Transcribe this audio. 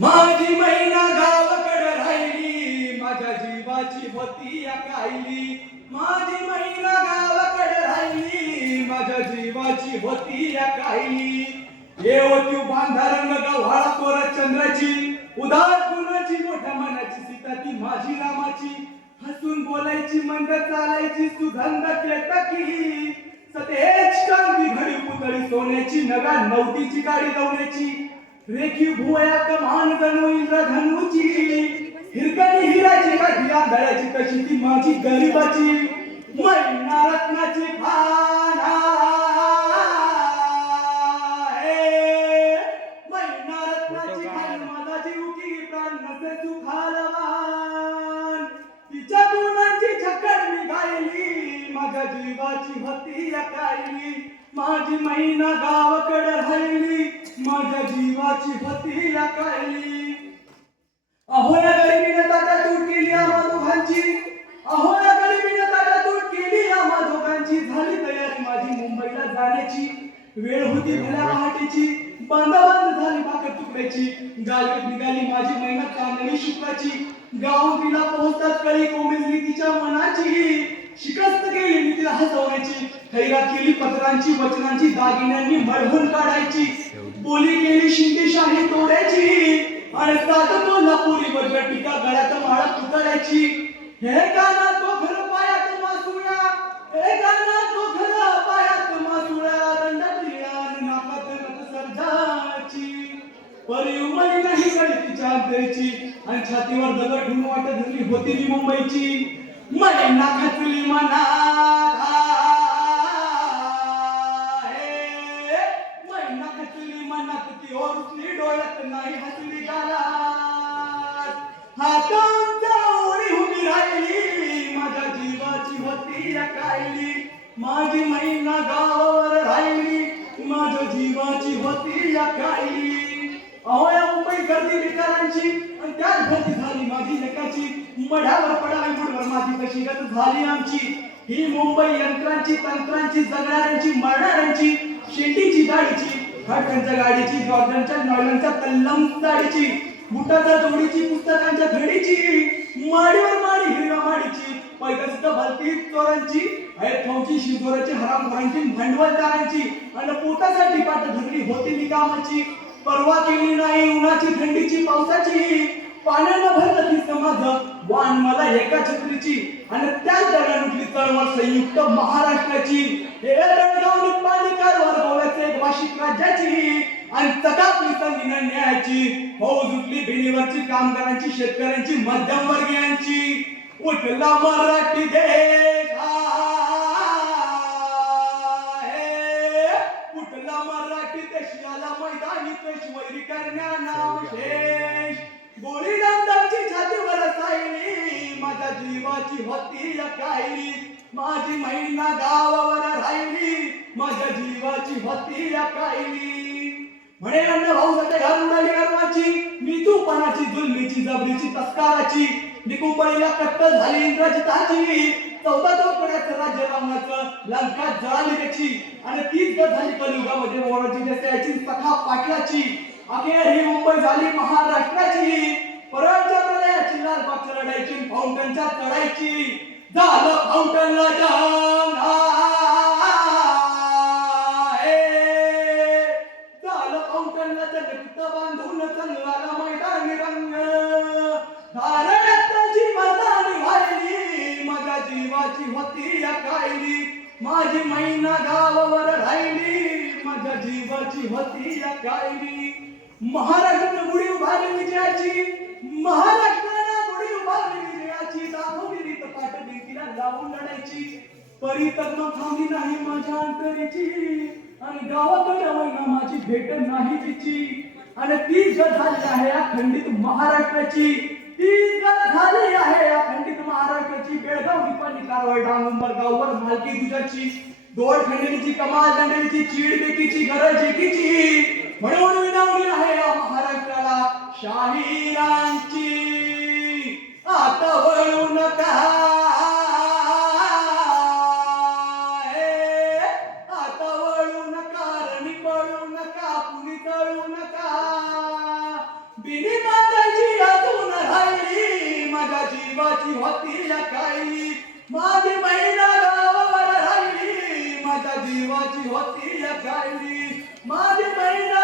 माझी महिना गावाकडे राहिली माझ्या जीवाची होती या कायली माझी महिना गावाकडे राहिली माझ्या जीवाची होती या कायली ये होती बांधा रंग गव्हाळा कोरा चंद्राची उदार गुणाची मोठ्या मनाची सीता ती माझी रामाची. हसून बोलायची मंद चालायची सुगंध केतकी सतेज कांती घडी पुतळी सोन्याची नगा नवतीची गाडी लावण्याची. रेखी भुवया कमान जणू इंद्रधनुची हिरकणी हिराची गाठी आंधळ्याची कशी ती माझी गरिबाची. मैना रत्नाची भाना हे. मैना रत्नाची खान माझा जीव की प्राण नसे सुखालवान तिच्या गुणांची छकड मी गायली माझ्या जीवाची होती या कायली माझी मैना गावाकडे राहिली. माझ्या जीवाची होती या कायली अहो या गरिबीने ताटा तूट केली आम्हा दोघांची. अहो या गरिबीने ताटा तूट केली आम्हा दोघांची. झाली तयारी माझी मुंबईला जाण्याची. वेळ होती भल्या पहाटेची. बांधा बांध झाली भाकर तुकड्याची. गालवीत निघाली माझी मेहनत चांदणी शुक्राची. गाव तिला पोहोचतात कळी कोमेजली तिच्या मनाची. शिकस्त केली मी तिला हसवण्याची. खैरात केली पत्रांची वचनांची दागिन्यांनी मळवून काढायची. बोली केली शिंदेशाही तोडायची. आणि सात कोल्हापुरी वज्र टीका गळ्यात माळा पुतळ्याची. हे गाणं तो घर पायात मासुळ्या. हे गाणं तो घर पायात मासुळ्या. दंडात आणि नाकात नथ सर्जाची परी नाही गडी तिच्या अंतरीची आणि छातीवर दगड ठेवून वाटत धरली होती ती मुंबईची. मैना नाकातली मना जीवाची होती कायली माझी महिना गावावर राहिली माझ्या जीवाची होती या कायली. अहो या मुंबई गर्दी विकारांची आणि त्याच भरती झाली माझी लेकाची. मढ्यावर पडावी गुडवर माझी कशी गत झाली आमची. ही मुंबई यंत्रांची तंत्रांची जगणाऱ्यांची मरणाऱ्यांची शेतीची गाडीची हटकनच्या गाडीची जॉर्डनच्या नॉयलनच्या तल्लम गाडीची बुटाच्या जोडीची पुस्तकांच्या घडीची माडीवर माडी हिरव्या माडीची. पैदस्त भलती चोरांची. हेडफोनची शिजोराची हरामखोरांची भांडवलदारांची आणि पोटासाठी पाठ धरली होती निकामाची. परवा केली नाही उन्हाची थंडीची पावसाची. पाण्यानं भरलं ती समाज वाण मला एका छत्रीची. आणि त्याच दरम्यान उठली चळवळ संयुक्त महाराष्ट्राची. हे रडगाव पाणी कारभार गोव्याचे एक वार्षिक राज्याची. आणि चकापली संधी न्यायाची फौज उठली बेनीवरची कामगारांची शेतकऱ्यांची मध्यमवर्गीयांची उठला मराठी देश. उठला मराठी देशाला मैदानी पेशवैरी करण्याना शेष गोळी दंडाची छातीवर सायली माझ्या जीवाची होती या माझी महिना गावावर राहिली माझ्या जीवाची होती या कायली म्हणे अण्णा भाऊ सध्या घालून आली कर्माची मी तू पणाची जुलमीची जबरीची तस्काराची निकुंबळीला कट्टल झाली इंद्राची ताची चौदा चौकड्याचं राज्य रावणाचं लंका जळाली त्याची. आणि तीच गत झाली कलियुगामध्ये मोराची देसाईची सखा पाटलाची. अखेर ही मुंबई झाली महाराष्ट्राची. परळच्या प्रलयाची लालबागच्या लढायची फाउंटनच्या चढायची झालं फाउंटनला जंग माझी मैना गावावर राहिली. माझ्या जीवाची होती या कायली. महाराष्ट्रानं गुढी उभारली विजयाची. महाराष्ट्रानं गुढी उभारली विजयाची. दाखवली रीत पाटली तिला लावून लढायची. परी थांबली नाही माझ्या अंतरीची. आणि गावाकडे मैना माझी भेट नाही तिची. आणि ती जर झाली आहे अखंडित महाराष्ट्राची ती जर झाली आहे अखंडित महाराष्ट्राची बेळगाव निपाणी कारवाई डांगंबर मालकी तुझ्याची दोन खंडणीची कमाल दंडणीची चीड बेकीची गरज एकीची म्हणून विनवणी आहे या महाराष्ट्राला शाहिरांची. आता वळू नका. जीवाची होती या कायली माझी महिना गावावर राहिली. माझ्या जीवाची होती या कायली माझी महिना